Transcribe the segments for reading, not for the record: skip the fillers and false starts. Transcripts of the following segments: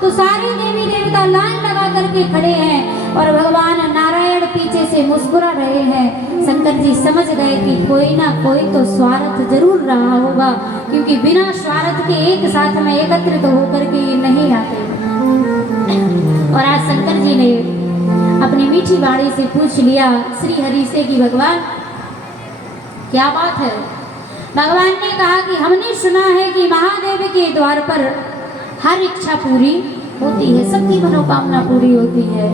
तो सारे देवी देवता लाइन लगा करके खड़े हैं और भगवान नारायण पीछे से मुस्कुरा रहे हैं। शंकर जी समझ गए कि कोई ना कोई तो स्वार्थ जरूर रहा होगा, क्योंकि बिना स्वार्थ के एक साथ में एकत्रित होकर के ये नहीं आते। और आज शंकर जी ने अपनी मीठी वाणी से पूछ लिया श्री हरि से कि भगवान क्या बात है। भगवान ने कहा कि हमने सुना है कि महादेव के द्वार पर हर इच्छा पूरी होती है, सबकी मनोकामना पूरी होती है।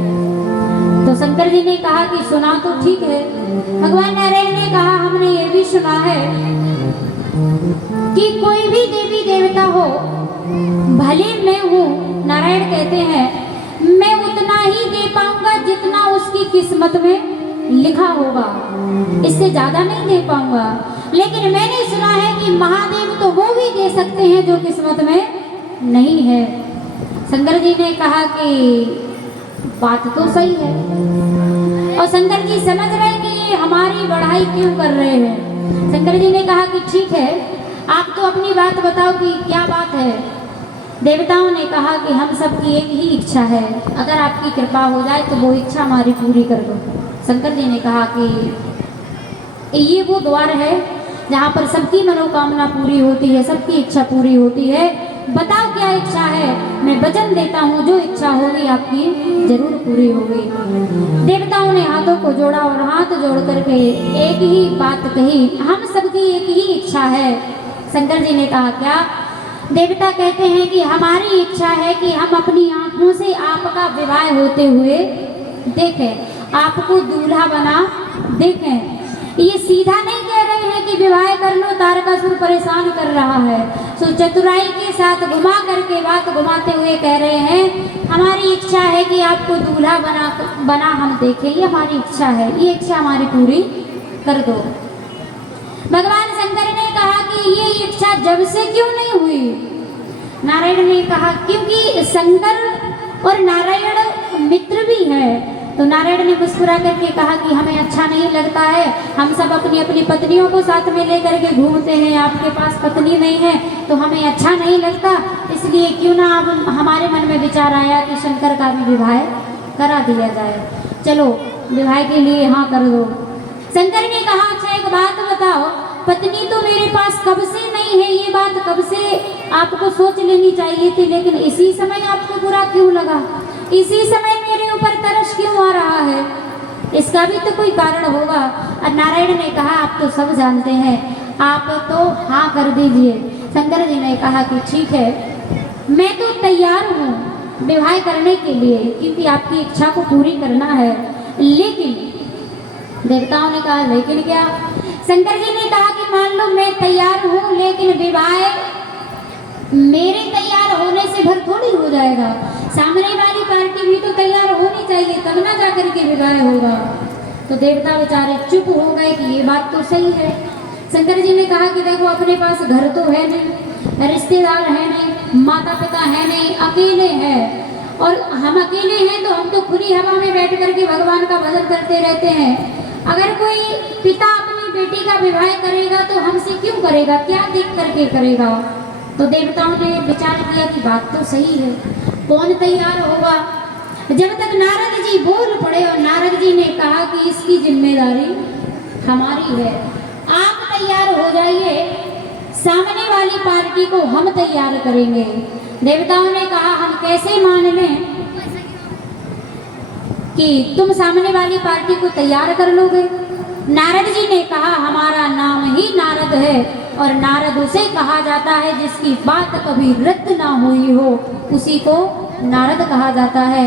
तो शंकर जी ने कहा कि सुना तो ठीक है। भगवान नारायण ने कहा हमने ये भी सुना है कि कोई भी देवी देवता हो, भले मैं हूँ, नारायण कहते हैं मैं उतना ही दे पाऊंगा जितना उसकी किस्मत में लिखा होगा, इससे ज्यादा नहीं दे पाऊंगा। लेकिन मैंने सुना है कि महादेव तो वो भी दे सकते हैं जो किस्मत में नहीं है। शंकर जी ने कहा कि बात तो सही है, और शंकर जी समझ रहे हैं कि ये हमारी बढ़ाई क्यों कर रहे हैं। शंकर जी ने कहा कि ठीक है, आप तो अपनी बात बताओ कि क्या बात है। देवताओं ने कहा कि हम सबकी एक ही इच्छा है, अगर आपकी कृपा हो जाए तो वो इच्छा हमारी पूरी कर दो। शंकर जी ने कहा कि ये वो द्वार है जहाँ पर सबकी मनोकामना पूरी होती है, सबकी इच्छा पूरी होती है। बताओ क्या इच्छा है, मैं वचन देता हूँ जो इच्छा होगी आपकी जरूर पूरी होगी। देवताओं ने हाथों को जोड़ा और हाथ जोड़ करके एक ही बात कही, हम सबकी एक ही इच्छा है। शंकर जी ने कहा क्या। देवता कहते हैं कि हमारी इच्छा है कि हम अपनी आंखों से आपका विवाह होते हुए देखें, आपको दूल्हा बना देखें। ये सीधा नहीं कह रहे हैं कि विवाह कर लो, तारकासुर परेशान कर रहा है। सो चतुराई के साथ घुमा करके बात घुमाते हुए कह रहे हैं हमारी इच्छा है कि आपको दूल्हा बना हम देखें, ये हमारी इच्छा है, ये इच्छा हमारी पूरी कर दो। भगवान शंकर ने कहा कि ये इच्छा जब से क्यों नहीं हुई। नारायण ने कहा क्योंकि शंकर और नारायण मित्र भी है। तो नारायण ने मुस्कुरा करके कहा कि हमें अच्छा नहीं लगता है, हम सब अपनी अपनी पत्नियों को साथ में लेकर के घूमते हैं, आपके पास पत्नी नहीं है तो हमें अच्छा नहीं लगता, इसलिए क्यों ना अब हमारे मन में विचार आया कि शंकर का भी विवाह करा दिया जाए। चलो विवाह के लिए हाँ कर दो। शंकर ने कहा अच्छा एक बात बताओ, पत्नी तो मेरे पास कब से नहीं है, ये बात कब से आपको सोच लेनी चाहिए थी, लेकिन इसी समय आपको बुरा क्यों लगा, इसी समय मेरे ऊपर तरस क्यों आ रहा है, इसका भी तो कोई कारण होगा। और नारायण ने कहा आप तो सब जानते हैं, आप तो हाँ कर दीजिए। शंकर जी ने कहा कि ठीक है, मैं तो तैयार हूँ विवाह करने के लिए, क्योंकि आपकी इच्छा को पूरी करना है। लेकिन देवताओं ने कहा लेकिन क्या। शंकर जी ने कहा कि मान लो मैं तैयार हूँ, लेकिन विवाह मेरे तैयार होने से भर थोड़ी हो जाएगा, सामने वाली पार्टी भी तो तैयार होनी चाहिए, तब ना जाकर के विवाह होगा। तो देवता बेचारे चुप हो गए कि ये बात तो सही है। शंकर जी ने कहा कि देखो अपने पास घर तो है नहीं, रिश्तेदार है नहीं, माता पिता है नहीं, अकेले हैं, और हम अकेले हैं तो हम तो खुली हवा में बैठ करके भगवान का भजन करते रहते हैं। अगर कोई पिता अपनी बेटी का विवाह करेगा तो हमसे क्यों करेगा, क्या देख करके करेगा। तो देवताओं ने विचार किया कि बात तो सही है, कौन तैयार होगा। जब तक नारद जी बोल पड़े और नारद जी ने कहा कि इसकी जिम्मेदारी हमारी है, आप तैयार हो जाइए, सामने वाली पार्टी को हम तैयार करेंगे। देवताओं ने कहा हम कैसे मान लें कि तुम सामने वाली पार्टी को तैयार कर लोगे। नारद जी ने कहा हमारा नाम ही नारद है, और नारद उसे कहा जाता है जिसकी बात कभी रद्द ना हुई हो, उसी को नारद कहा जाता है।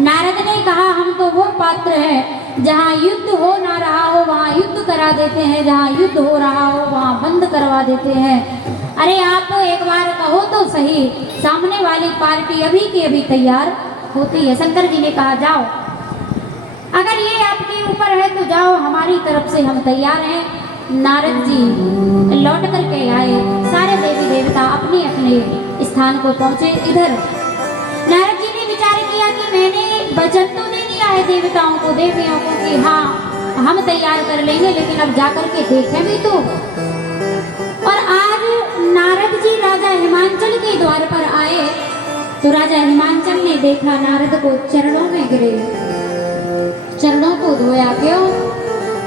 नारद ने कहा हम तो वो पात्र हैं जहाँ युद्ध हो ना रहा हो वहाँ युद्ध करा देते हैं, जहाँ युद्ध हो रहा हो वहाँ बंद करवा देते हैं। अरे आप एक बार कहो तो सही, सामने वाली पार्टी अभी की अभी तैयार होती है। शंकर जी ने कहा जाओ, अगर ये आपके ऊपर है तो जाओ, हमारी तरफ से हम तैयार हैं। नारद जी लौट करके आए, सारे देवी देवता अपने अपने स्थान को पहुंचे। इधर नारद जी ने विचार किया कि मैंने वचन तो दे दिया है देवताओं को, देवियों को कि हाँ हम तैयार कर लेंगे, लेकिन अब जाकर के देखें भी तो। और आज नारद जी राजा हिमांचल के द्वार पर आए तो राजा हिमांचल ने देखा नारद को चरणों में गिरे, चरणों को धोया। क्यों?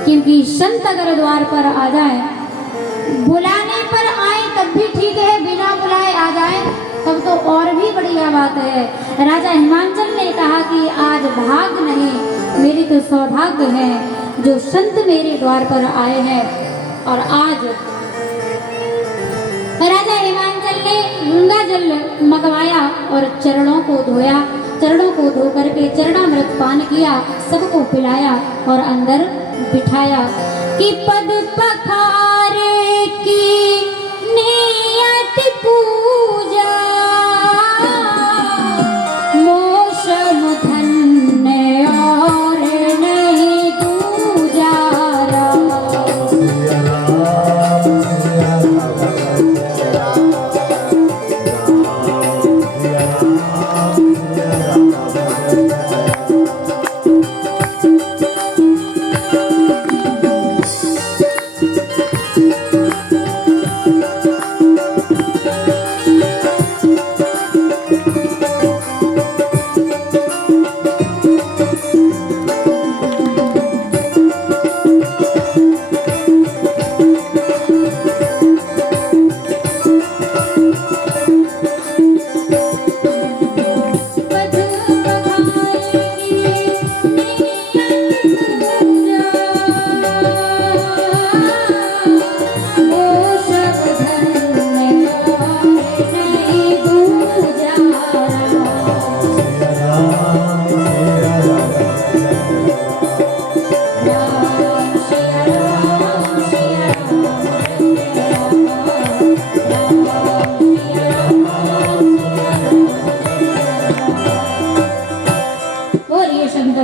क्योंकि संत अगर द्वार पर आ जाए, बुलाने पर आए तब भी ठीक है, बिना बुलाए आ जाए तब तो और भी बढ़िया बात है। राजा हिमांचल ने कहा कि आज भाग नहीं, मेरी तो सौभाग्य है जो संत मेरे द्वार पर आए हैं। और आज राजा हिमांचल ने गंगा जल मंगवाया और चरणों को धोया, चरणों को धो करके चरणामृत पान किया, सबको पिलाया और अंदर बिठाया कि पद पखारे की नियत पूजा, मोक्षम धन्य और नहीं दूजा।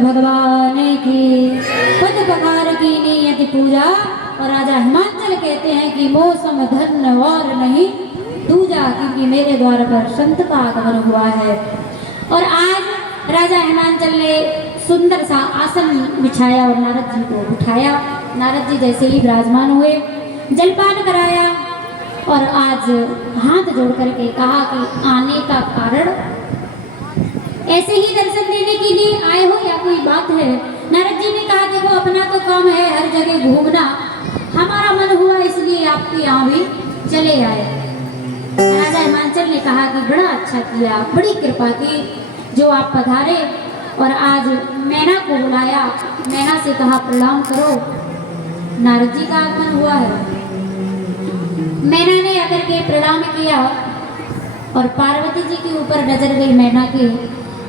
भगवान की पद पखार की नियति पूजा। और राजा हिमांचल कहते हैं कि मौसम धन और नहीं दूजा, क्योंकि मेरे द्वार पर संत का आगमन हुआ है। और आज राजा हिमांचल ने सुंदर सा आसन बिछाया और नारद जी को उठाया। नारद जी जैसे ही विराजमान हुए, जलपान कराया और आज हाथ जोड़ करके कहा कि आने का कारण ऐसे ही दर्शन देने के लिए आए हो या कोई बात है? नारद जी ने कहा कि वो अपना तो काम है हर जगह घूमना, हमारा मन हुआ इसलिए आपके यहाँ भी चले आए। राजा हिमांचल ने कहा कि बड़ा अच्छा किया, बड़ी कृपा की जो आप पधारे और आज मैना को बुलाया, मैना से कहा प्रणाम करो। नारद जी का आगमन हुआ है। मैना ने आकर के प्रणाम किया और पार्वती जी के ऊपर नजर गई मैना की,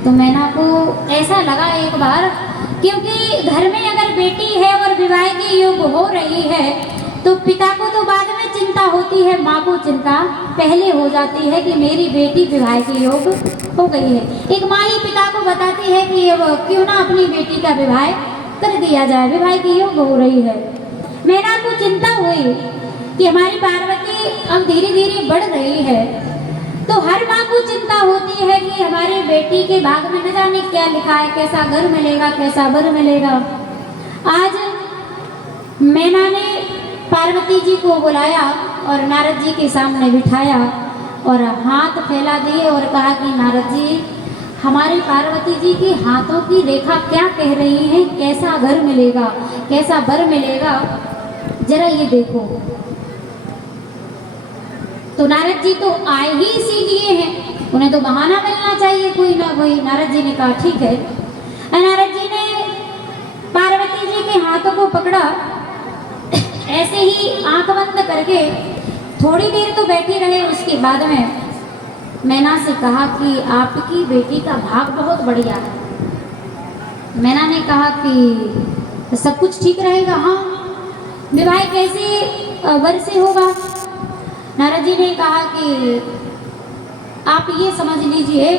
तो मैना को ऐसा लगा एक बार, क्योंकि घर में अगर बेटी है और विवाह की योग हो रही है तो पिता को तो बाद में चिंता होती है, माँ को चिंता पहले हो जाती है कि मेरी बेटी विवाह की योग हो गई है। एक माँ ही पिता को बताती है कि क्यों ना अपनी बेटी का विवाह कर दिया जाए, विवाह की योग हो रही है। मैना को चिंता हुई कि हमारी पार्वती अब धीरे धीरे बढ़ रही है, तो हर माँ को चिंता होती है कि हमारी बेटी के भाग में न जाने क्या लिखा है, कैसा घर मिलेगा, कैसा वर मिलेगा। आज मैना ने पार्वती जी को बुलाया और नारद जी के सामने बिठाया और हाथ फैला दिए और कहा कि नारद जी, हमारी पार्वती जी के हाथों की रेखा क्या कह रही है, कैसा घर मिलेगा, कैसा वर मिलेगा, जरा ये देखो। तो नारद जी तो आए ही इसीलिए हैं, उन्हें तो बहाना मिलना चाहिए कोई ना कोई। नारद जी ने कहा ठीक है। नारद जी ने पार्वती जी के हाथों को पकड़ा, ऐसे ही आंख बंद करके थोड़ी देर तो बैठी रहे। उसके बाद में मैना से कहा कि आपकी बेटी का भाग बहुत बढ़िया है। मैना ने कहा कि सब कुछ ठीक रहेगा? हाँ। विवाह कैसे वर से होगा? नारद जी ने कहा कि आप ये समझ लीजिए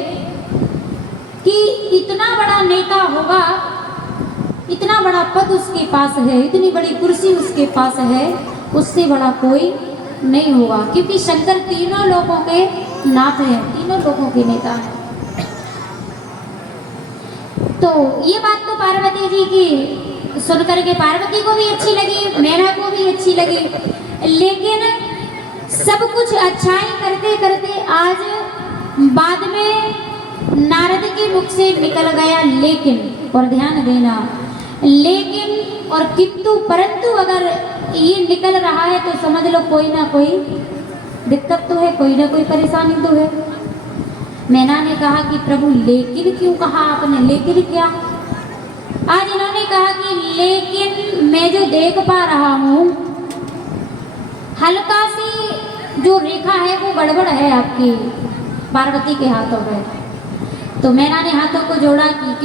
कि इतना बड़ा नेता होगा, इतना बड़ा पद उसके पास है, इतनी बड़ी कुर्सी उसके पास है, उससे बड़ा कोई नहीं होगा, क्योंकि शंकर तीनों लोगों के नाथ हैं, तीनों लोगों के नेता हैं। तो ये बात तो पार्वती जी की सुनकर के पार्वती को भी अच्छी लगी, मैना को भी अच्छी लगी। लेकिन सब कुछ अच्छाई करते करते आज बाद में नारद के मुख से निकल गया लेकिन, और ध्यान देना, लेकिन और किंतु परंतु अगर ये निकल रहा है तो समझ लो कोई ना कोई दिक्कत तो है, कोई ना कोई परेशानी तो है। मैना ने कहा कि प्रभु लेकिन क्यों कहा आपने, लेकिन क्या? आज इन्होंने कहा कि लेकिन मैं जो देख पा रहा हूँ हल्का सी जो रेखा है वो गड़बड़ है आपकी पार्वती के हाथों में। तो मैना ने हाथों को जोड़ा कि